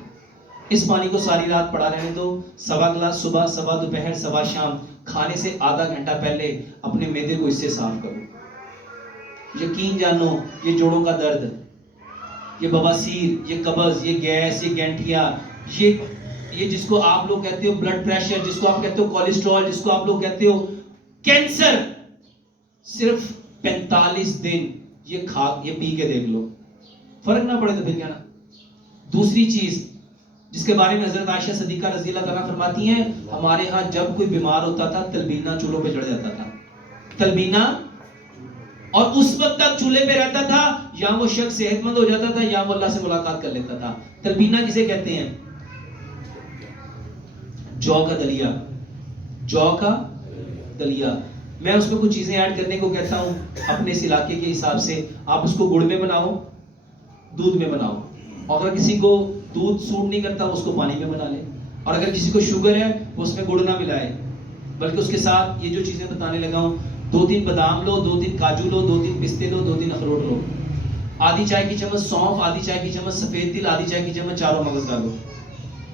اس پانی کو ساری رات پڑا رہنے دو. 1.25 گلاس صبح، 1.25 دوپہر، 1.25 شام. کھانے سے آدھا گھنٹہ پہلے اپنے معدے کو اس سے صاف کرو. یقین جانو، یہ جوڑوں کا درد، یہ بواسیر، یہ قبض، یہ گیس، یہ گینٹھیا، یہ جس کو آپ لوگ کہتے ہو بلڈ پریشر، جس کو آپ کہتے ہو کولیسٹرول، جس کو آپ لوگ کہتے ہو کینسر، صرف 45 دن یہ پی کے دیکھ لو، فرق نہ پڑے تو پھر کیا نا. دوسری چیز جس کے بارے میں حضرت عائشہ صدیقہ رضی اللہ تعالیٰ فرماتی ہیں، ہمارے ہاں جب کوئی بیمار ہوتا تھا تلبینہ چولہوں پہ چڑھ جاتا تھا. تلبینہ، اور اس وقت تک چولہے پہ رہتا تھا، یا وہ شخص صحت مند ہو جاتا تھا یا وہ اللہ سے ملاقات کر لیتا تھا. تلبینہ کسے کہتے ہیں؟ جو کا دلیا. جو کا دلیا. میں اس میں کچھ چیزیں ایڈ کرنے کو کہتا ہوں اپنے اس علاقے کے حساب سے. آپ اس کو گڑ میں بناؤ، دودھ میں بناؤ، اور اگر کسی کو دودھ سوٹ نہیں کرتا اس کو پانی میں بنا لے. اور اگر کسی کو شوگر ہے وہ اس میں گڑ نہ ملائے، بلکہ اس کے ساتھ یہ جو چیزیں بتانے لگا ہوں، 2-3 بادام لو، 2-3 کاجو لو، 2-3 پستے لو، 2-3 اخروٹ لو، آدھی چائے کی چمچ سونف، آدھی چائے کی چمچ سفید تل، آدھی چائے کی چمچ چاروں مغز ڈالو.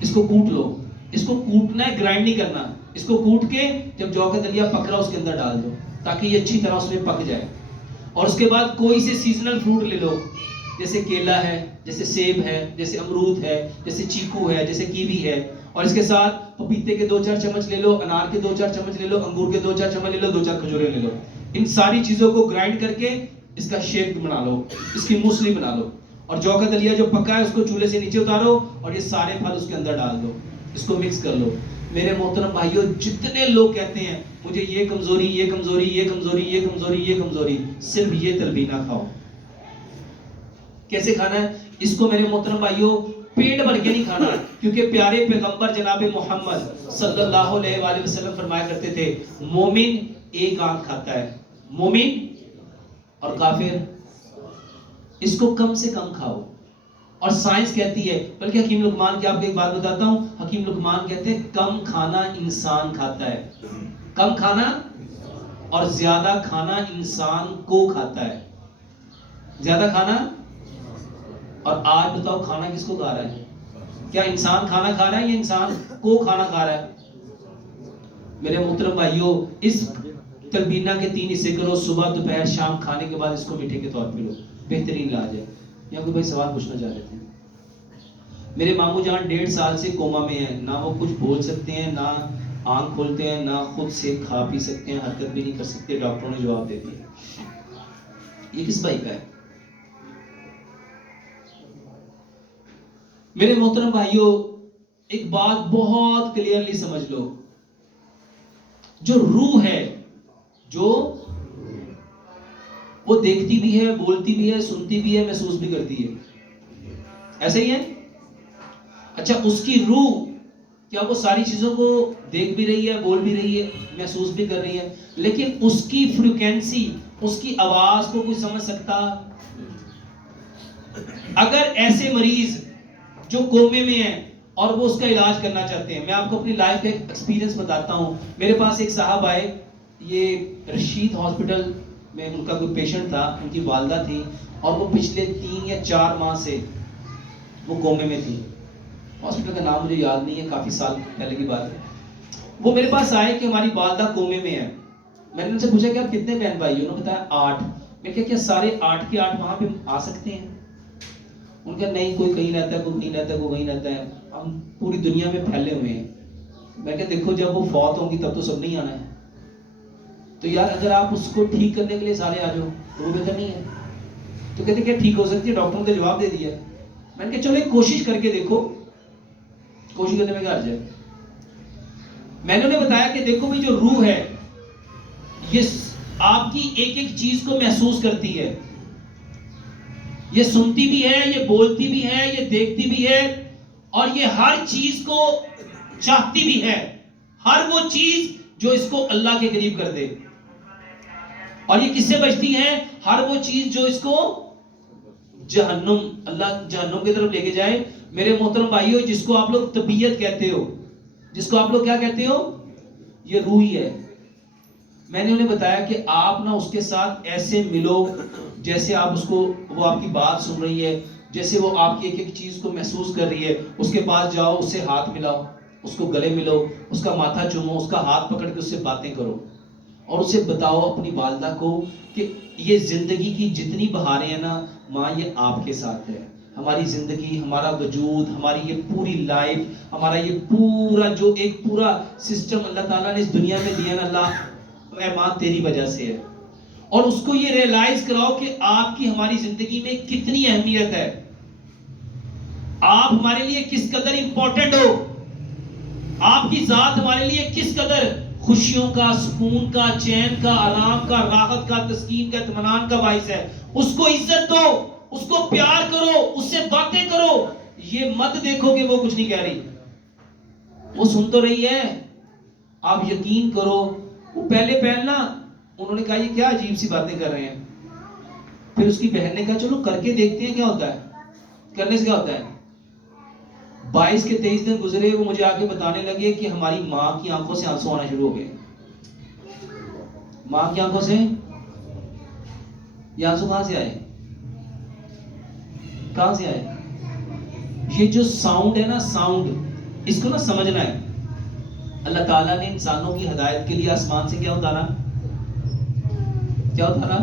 اس کو کوٹ لو. اس کو کوٹنا ہے، گرائنڈ نہیں کرنا. اس کو کوٹ کے جب جو کا دلیا پک رہا اس کے اندر ڈال دو تاکہ یہ اچھی طرح اس میں پک جائے. اور اس کے بعد کوئی سے سیزنل فروٹ لے لو، جیسے کیلا ہے، جیسے سیب ہے، جیسے امرود ہے، جیسے چیکو ہے، جیسے کیوی ہے. اور اس کے ساتھ پپیتے کے 2-4 چمچ لے لو، انار کے 2-4 چمچ لے لو، انگور کے 2-4 چمچ لے لو، 2-4 کھجوریں لے لو. ان ساری چیزوں کو گرائنڈ کر کے اس کا شیک بنا لو، اس کی موسلی بنا لو. اور جو کا دلیا جو پکا ہے اس کو چولہے سے نیچے اتارو اور یہ سارے پھل اس کے اندر ڈال دو. اس کو مکس کر لو. میرے محترم بھائیوں، جتنے لوگ کہتے ہیں مجھے یہ کمزوری، یہ کمزوری، یہ کمزوری، یہ کمزوری، یہ کمزوری، صرف یہ تلبینہ کھاؤ. کیسے کھانا ہے اس کو میرے محترم بھائیوں؟ پیٹ بھر کے نہیں کھانا، کیونکہ پیارے پیغمبر جناب محمد صلی اللہ علیہ وآلہ وسلم فرمایا کرتے تھے، مومن ایک آنکھ کھاتا ہے، مومن، اور کافر اس کو کم سے کم کھاؤ. اور سائنس کہتی ہے، بلکہ حکیم لقمان کی آپ کو ایک بات بتاتا ہوں، حکیم لقمان کہتے ہیں کم کھانا انسان کھاتا ہے، کم کھانا، اور زیادہ کھانا انسان کو کھاتا ہے. زیادہ کھانا اور آج بتاؤ کھانا کس کو کھا رہا ہے؟ کیا انسان کھانا کھا رہا ہے یا انسان کو کھانا کھا رہا ہے؟ میرے محترم بھائیوں، اس تلبینہ کے 3 حصے کرو، صبح دوپہر شام، کھانے کے بعد اس کو میٹھے کے طور پہ لو، بہترین علاج ہے۔ یا کوئی بھائی سوال پوچھنا چاہ رہے تھے؟ میرے ماموں جان 1.5 سال سے کوما میں ہیں، نہ وہ کچھ بول سکتے ہیں، نہ آنکھ کھولتے ہیں، نہ خود سے کھا پی سکتے ہیں، حرکت بھی نہیں کر سکتے، ڈاکٹروں نے جواب دے دیا۔ یہ کس بھائی کا ہے؟ میرے محترم بھائیوں، ایک بات بہت کلیئرلی سمجھ لو، جو روح ہے، جو وہ دیکھتی بھی ہے، بولتی بھی ہے، سنتی بھی ہے، محسوس بھی کرتی ہے، ایسے ہی ہے؟ اچھا، اس کی روح کیا وہ ساری چیزوں کو دیکھ بھی رہی ہے، بول بھی رہی ہے، محسوس بھی کر رہی ہے، لیکن اس کی فریکوینسی، اس کی آواز کو کوئی سمجھ سکتا؟ اگر ایسے مریض جو کومے میں ہیں اور وہ اس کا علاج کرنا چاہتے ہیں، میں آپ کو اپنی لائف کا ایک ایکسپیرینس بتاتا ہوں۔ میرے پاس ایک صاحب آئے، یہ رشید ہاسپٹل میں ان کا کوئی پیشنٹ تھا، ان کی والدہ تھی، اور وہ پچھلے 3 یا 4 ماہ سے وہ کومے میں تھی۔ ہاسپٹل کا نام مجھے یاد نہیں ہے، کافی سال پہلے کی بات ہے۔ وہ میرے پاس آئے کہ ہماری والدہ کومے میں ہے۔ میں نے ان سے پوچھا کہ آپ کتنے بہن بھائی ہیں؟ انہوں نے بتایا 8۔ میں کہا کیا سارے 8 کے 8 وہاں پہ آ سکتے ہیں؟ ان کا نہیں، کوئی کہیں رہتا ہے، کوئی کہیں رہتا ہے، کوئی کہیں رہتا ہے، ہم پوری دنیا میں پھیلے ہوئے ہیں۔ میں کہا دیکھو جب وہ فوت ہوں گی تب تو سب نہیں آنا ہے، تو یار اگر آپ اس کو ٹھیک کرنے کے لیے سارے آ جاؤ، وہ بہتر نہیں ہے؟ تو کہتے کیا ٹھیک ہو سکتی ہے؟ ڈاکٹروں نے جواب دے دیا۔ میں نے کہا چلو ایک کوشش کر کے دیکھو، کوشش کرنے میں کیا حرج ہے؟ میں نے انہیں بتایا کہ دیکھو بھائی، جو روح ہے یہ آپ کی ایک ایک چیز کو محسوس کرتی ہے، یہ سنتی بھی ہے، یہ بولتی بھی ہے، یہ دیکھتی بھی ہے، اور یہ ہر چیز کو چاہتی بھی ہے، ہر وہ چیز جو اس کو اللہ کے قریب کر دے۔ اور یہ کس سے بچتی ہے؟ ہر وہ چیز جو اس کو جہنم، اللہ جہنم کی طرف لے کے جائے۔ میرے محترم بھائیو، جس کو آپ لوگ طبیعت کہتے ہو، جس کو آپ لوگ کیا کہتے ہو، یہ روح ہی ہے۔ میں نے انہیں بتایا کہ آپ نہ اس کے ساتھ ایسے ملو جیسے آپ اس کو، وہ آپ کی بات سن رہی ہے، جیسے وہ آپ کی ایک ایک چیز کو محسوس کر رہی ہے۔ اس کے پاس جاؤ، اس سے ہاتھ ملاؤ، اس کو گلے ملو، اس کا ماتھا چومو، اس کا ہاتھ پکڑ کے اس سے باتیں کرو، اور اسے بتاؤ اپنی والدہ کو کہ یہ زندگی کی جتنی بہاریں ہیں نا ماں، یہ آپ کے ساتھ ہے۔ ہماری زندگی، ہمارا وجود، ہماری یہ پوری لائف، ہمارا یہ پورا جو ایک پورا سسٹم اللہ تعالیٰ نے اس دنیا میں دیا نا، اللہ اے ماں تیری وجہ سے ہے۔ اور اس کو یہ ریئلائز کراؤ کہ آپ کی ہماری زندگی میں کتنی اہمیت ہے، آپ ہمارے لیے کس قدر امپورٹنٹ ہو، آپ کی ذات ہمارے لیے کس قدر خوشیوں کا، سکون کا، چین کا، آرام کا، راحت کا، تسکین کا، اطمینان کا باعث ہے۔ اس کو عزت دو، اس کو پیار کرو، اس سے باتیں کرو۔ یہ مت دیکھو کہ وہ کچھ نہیں کہہ رہی، وہ سن تو رہی ہے۔ آپ یقین کرو، وہ پہلے نا انہوں نے کہا یہ کیا عجیب سی باتیں کر رہے ہیں۔ پھر اس کی بہن نے کہا چلو کر کے دیکھتے ہیں کیا ہوتا ہے، کرنے سے کیا ہوتا ہے۔ 22 کے 23 دن گزرے، وہ مجھے آ کے بتانے لگے کہ ہماری ماں کی آنکھوں سے آنسو آنا شروع ہو گئے۔ ماں کی آنکھوں سے یہ آنسو کہاں سے آئے؟ کہاں سے آئے؟ یہ جو ساؤنڈ ہے نا، ساؤنڈ، اس کو نا سمجھنا ہے۔ اللہ تعالیٰ نے انسانوں کی ہدایت کے لیے آسمان سے کیا اتارا؟ کیا اتارا؟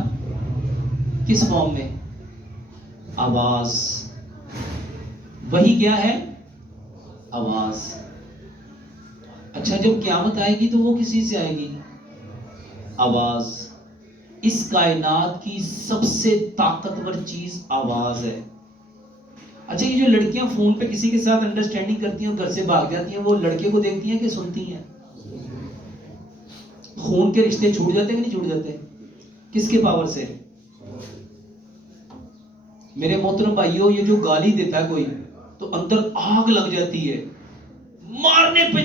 کس فارم میں؟ آواز۔ وہی کیا ہے؟ آواز۔ اچھا، جب قیامت آئے گی تو وہ کس چیز سے آئے گی؟ آواز۔ اس کائنات کی سب سے طاقتور چیز آواز ہے۔ اچھا، یہ جو لڑکیاں فون پہ کسی کے ساتھ انڈرسٹینڈنگ کرتی ہیں اور گھر سے بھاگ جاتی ہیں، وہ لڑکے کو دیکھتی ہیں کہ سنتی ہیں؟ خون کے رشتے چھوٹ جاتے ہیں کہ نہیں چھوٹ جاتے؟ کس کے پاور سے؟ میرے محترم بھائیوں، یہ جو گالی دیتا ہے کوئی تو اندر آگ لگ جاتی ہے، مارنے پہ،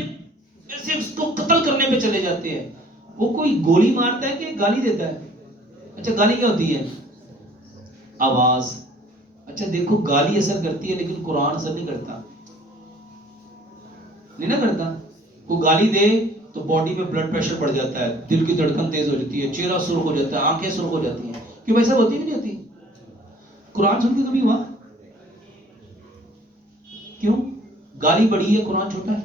ایسے اس کو قتل کرنے پہ چلے جاتے ہیں۔ وہ کوئی گولی مارتا ہے کہ گالی دیتا ہے؟ اچھا، گالی کیا ہوتی ہے؟ آواز۔ اچھا دیکھو، گالی اثر کرتی ہے لیکن قرآن اثر نہیں کرتا، نہیں نا کرتا۔ کوئی گالی دے تو باڈی میں بلڈ پریشر بڑھ جاتا ہے، دل کی دھڑکن تیز ہو جاتی ہے، چہرہ سرخ ہو جاتا ہے، آنکھیں سرخ ہو جاتی ہیں۔ کیوں ایسا ہوتی نہیں ہوتی؟ قرآن سن کے کبھی ہوا؟ کیوں؟ گالی بڑی ہے، قرآن چھوٹا ہے.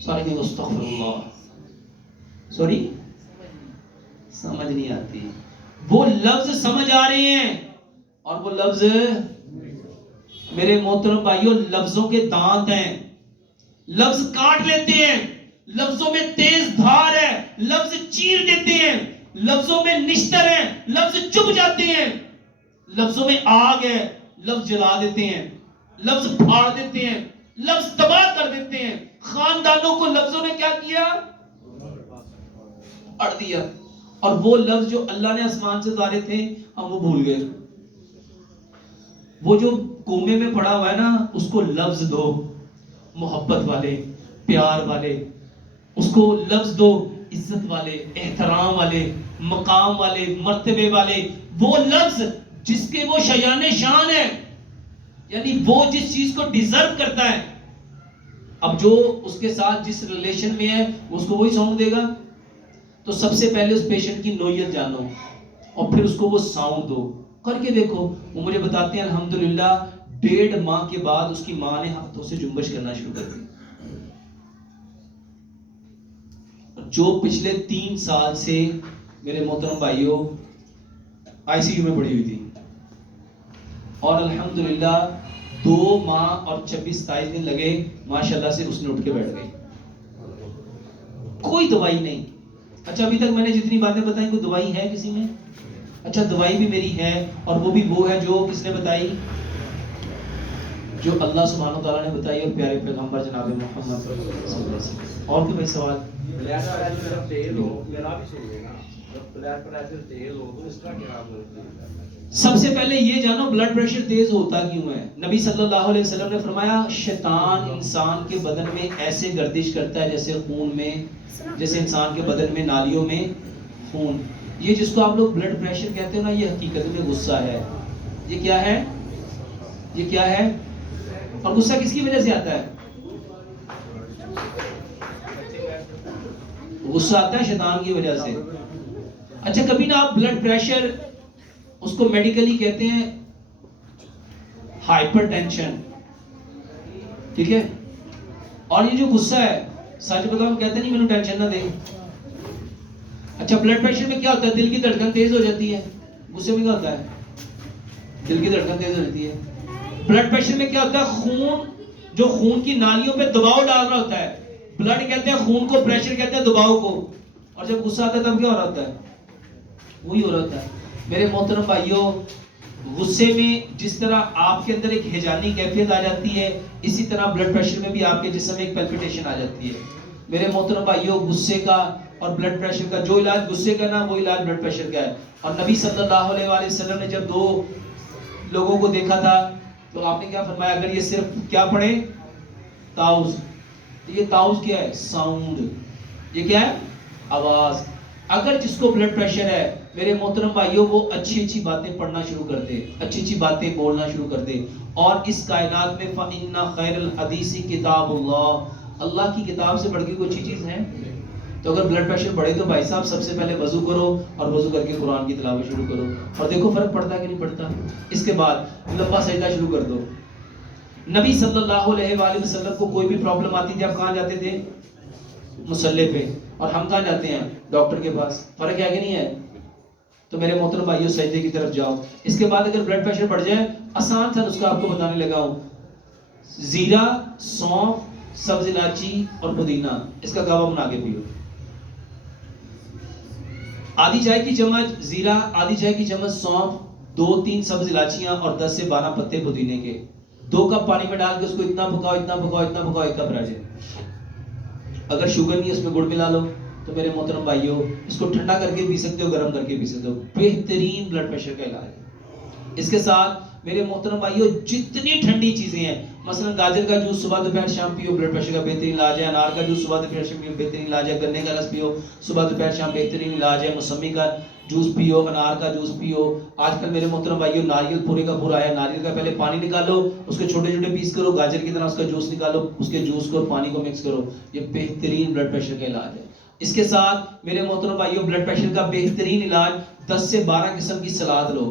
سارے کہیں استغفر اللہ. سوری سمجھ نہیں آتی. وہ لفظ سمجھ آ رہے ہیں اور وہ لفظ میرے محترم بھائیوں لفظوں کے دانت ہیں، لفظ کاٹ لیتے ہیں، لفظوں میں تیز دھار ہے، لفظ چیر دیتے ہیں، لفظوں میں نشتر ہے، لفظ چپ جاتے ہیں، لفظوں میں آگ ہے، لفظ جلا دیتے ہیں، لفظ پھاڑ دیتے ہیں، لفظ تباہ کر دیتے ہیں. خاندانوں کو لفظوں نے کیا کیا؟ اڑ دیا. اور وہ لفظ جو اللہ نے آسمان سے اتارے تھے ہم وہ بھول گئے. وہ جو کومے میں پڑا ہوا ہے نا اس کو لفظ دو محبت والے، پیار والے، اس کو لفظ دو عزت والے، احترام والے، مقام والے، مرتبے والے. وہ لفظ جس کے وہ شیان شان ہے، یعنی وہ جس چیز کو ڈیزرو کرتا ہے. اب جو اس کے ساتھ جس ریلیشن میں ہے اس کو وہی ساؤنڈ دے گا. تو سب سے پہلے اس پیشنٹ کی نوعیت جانو اور پھر اس کو وہ ساؤنڈ دو. کر کے دیکھو. وہ مجھے بتاتے ہیں الحمدللہ 1.5 ماہ کے بعد اس کی ماں نے ہاتھوں سے جنبش کرنا شروع کر دی. جو پچھلے 3 سال سے میرے محترم بھائیوں آئی سی یو میں پڑی ہوئی تھی اور الحمدللہ 2 ماہ اور 26-27 دن لگے ماشاءاللہ سے اس نے اٹھ کے بیٹھ گئی. کوئی دوائی نہیں. اچھا ابھی تک میں نے جتنی باتیں بتائیں کوئی دوائی ہے کسی میں؟ اچھا دوائی بھی میری ہے اور وہ بھی وہ ہے جو کس نے بتائی؟ جو اللہ سبحانہ وتعالیٰ نے بتائی اور پیارے پیغمبر جناب محمد صلی اللہ علیہ وسلم. اور کوئی سوال؟ سب سے پہلے یہ جانو بلڈ پریشر تیز ہوتا کیوں ہے. نبی صلی اللہ علیہ وسلم نے فرمایا شیطان انسان کے بدن میں ایسے گردش کرتا ہے جیسے خون میں، جیسے انسان کے بدن میں نالیوں میں خون. یہ جس کو آپ لوگ بلڈ پریشر کہتے ہیں نا یہ حقیقت میں غصہ ہے. یہ کیا ہے؟ یہ کیا ہے؟ اور غصہ کس کی وجہ سے آتا ہے؟ غصہ آتا ہے شیطان کی وجہ سے. اچھا کبھی نا آپ بلڈ پریشر اس کو میڈیکلی کہتے ہیں ہائپر ٹینشن، ٹھیک ہے؟ اور یہ جو غصہ ہے سچ بتاؤ ہم کہتے نہیں میرے ٹینشن نہ دے. اچھا بلڈ پریشر میں کیا ہوتا ہے؟ دل کی دھڑکن تیز ہو جاتی ہے. غصے میں کیا ہوتا ہے؟ دل کی دھڑکن تیز ہو جاتی ہے. بلڈ پریشر میں کیا ہوتا ہے؟ خون جو خون کی نالیوں پہ دباؤ ڈال رہا ہوتا ہے. بلڈ کہتے ہیں خون کو، پریشر کہتے ہیں دباؤ کو. اور جب غصہ آتا ہے تب کیا ہو رہا ہوتا ہے؟ وہی ہو رہا ہوتا ہے. میرے محترم بھائیوں غصے میں جس طرح آپ کے اندر ایک ہیجانی کیفیت آ جاتی ہے اسی طرح بلڈ پریشر میں بھی آپ کے جسم میں ایک پیلپیٹیشن آ جاتی ہے. میرے محترم بھائیوں غصے کا اور بلڈ پریشر کا جو علاج غصے کا نا وہ علاج بلڈ پریشر کا ہے. اور نبی صلی اللہ علیہ وآلہ وسلم نے جب 2 لوگوں کو دیکھا تھا تو آپ نے کیا فرمایا؟ اگر یہ صرف کیا پڑھے تاؤز، یہ تاؤز کیا ہے؟ ساؤنڈ. یہ کیا ہے؟ آواز. اگر جس کو بلڈ پریشر ہے میرے محترم بھائیوں وہ اچھی اچھی باتیں پڑھنا شروع کر دے، اچھی اچھی باتیں بولنا شروع کر دے. اور اس کائنات میں فَإِنَّ خَيْرَ الْحَدِيثِ كِتَابُ اللَّهِ، اللہ کی کتاب سے بڑھ کے کوئی اچھی چیز ہے؟ تو اگر بلڈ پریشر بڑھے تو بھائی صاحب سب سے پہلے وضو کرو اور وضو کر کے قرآن کی تلاوت شروع کرو اور دیکھو فرق پڑتا ہے کہ نہیں پڑتا. اس کے بعد لمبا سجدہ شروع کر دو. نبی صلی اللہ علیہ وآلہ وسلم کو کوئی بھی پرابلم آتی تھی آپ کہاں جاتے تھے؟ مصلی پہ. اور ہم کہاں جاتے ہیں؟ ڈاکٹر کے پاس. فرق ہے کہ نہیں ہے؟ تو میرے محترم بھائیوں سجدے کی طرف جاؤ. اس کے بعد اگر بلڈ پریشر بڑھ جائے آسان تھا نسخہ آپ کو بتانے لگا ہوں. زیرہ، سونف، سبز الائچی اور پودینہ اس کا کعبہ بنا کے پیو. آدھی چائے کی چمچ زیرہ، آدھی چائے کی چمچ سونف، 2-3 سبز الائچیاں اور 10 سے 12 پتے پودینے کے. 2 کپ پانی میں ڈال کے اس کو اتنا پکاؤ اتنا پکاؤ اتنا پکاؤ 1 کپ رہ جائے. اگر شوگر نہیں ہے اس میں گڑ ملا لو. تو میرے محترم بھائیوں اس کو ٹھنڈا کر کے پی سکتے ہو، گرم کر کے پی سکتے ہو. بہترین بلڈ پریشر کا علاج ہے. اس کے ساتھ میرے محترم بھائیوں جتنی ٹھنڈی چیزیں ہیں مثلا گاجر کا جوس صبح دوپہر شام پیو، بلڈ پریشر کا بہترین علاج ہے. انار کا جوس صبح دوپہر شام پیو، بہترین علاج ہے. گنے کا رس پیو صبح دوپہر شام، بہترین علاج ہے. موسمی کا جوس پیو، انار کا جوس پیو. آج کل میرے محترم بھائیوں ناریل پورے کا پورا ہے. ناریل کا پہلے پانی نکالو، اس کے چھوٹے چھوٹے پیس کرو، گاجر کی طرح اس کا جوس نکالو، اس کے جوس کو اور پانی کو مکس کرو. یہ بہترین بلڈ پریشر کا علاج ہے. اس کے ساتھ میرے محترم بھائیوں بلڈ پریشر کا بہترین علاج 10 سے 12 قسم کی سلاد لو.